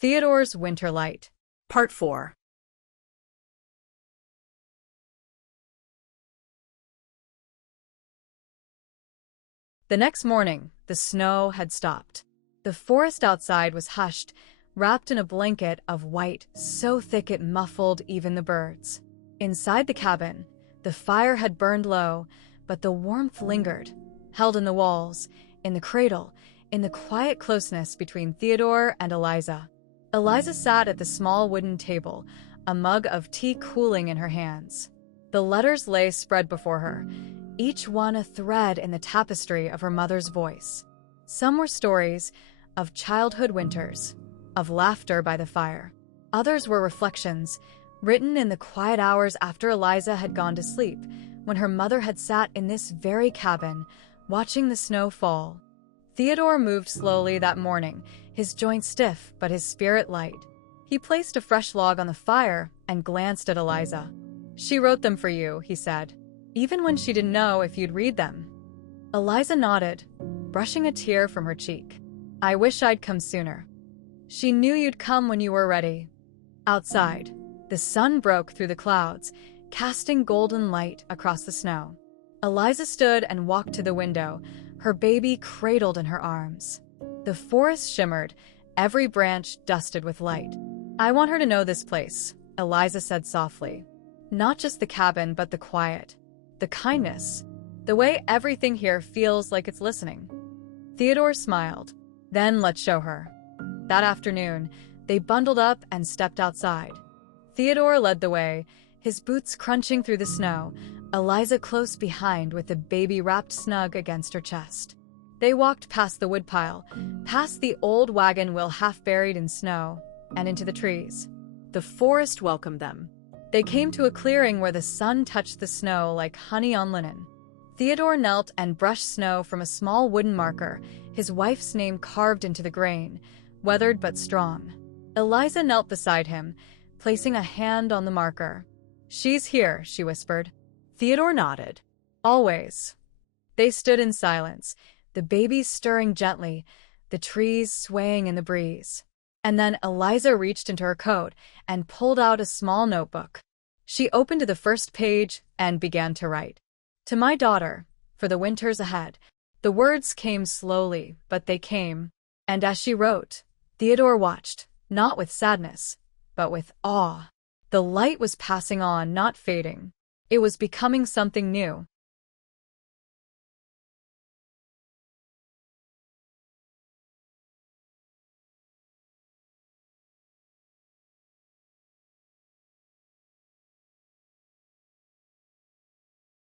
Theodore's Winter Light. Part 4. The next morning, the snow had stopped. The forest outside was hushed, wrapped in a blanket of white so thick it muffled even the birds. Inside the cabin, the fire had burned low, but the warmth lingered, held in the walls, in the cradle, in the quiet closeness between Theodore and Eliza. Eliza sat at the small wooden table, a mug of tea cooling in her hands. The letters lay spread before her, each one a thread in the tapestry of her mother's voice. Some were stories of childhood winters, of laughter by the fire. Others were reflections, written in the quiet hours after Eliza had gone to sleep, when her mother had sat in this very cabin, watching the snow fall. Theodore moved slowly that morning, his joints stiff but his spirit light. He placed a fresh log on the fire and glanced at Eliza. "She wrote them for you," he said, even when she didn't know if you'd read them. Eliza nodded, brushing a tear from her cheek. "I wish I'd come sooner." "She knew you'd come when you were ready." Outside, the sun broke through the clouds, casting golden light across the snow. Eliza stood and walked to the window, her baby cradled in her arms. The forest shimmered, every branch dusted with light. "I want her to know this place," Eliza said softly. "Not just the cabin, but the quiet, the kindness, the way everything here feels like it's listening." Theodore smiled. "Then let's show her." That afternoon, they bundled up and stepped outside. Theodore led the way, his boots crunching through the snow, Eliza close behind with the baby wrapped snug against her chest. They walked past the woodpile, past the old wagon wheel half buried in snow, and into the trees. The forest welcomed them. They came to a clearing where the sun touched the snow like honey on linen. Theodore knelt and brushed snow from a small wooden marker, his wife's name carved into the grain, weathered but strong. Eliza knelt beside him, placing a hand on the marker. "She's here," she whispered. Theodore nodded. "Always." They stood in silence, the baby stirring gently, the trees swaying in the breeze. And then Eliza reached into her coat and pulled out a small notebook. She opened to the first page and began to write. "To my daughter, for the winters ahead." The words came slowly, but they came. And as she wrote, Theodore watched, not with sadness, but with awe. The light was passing on, not fading. It was becoming something new,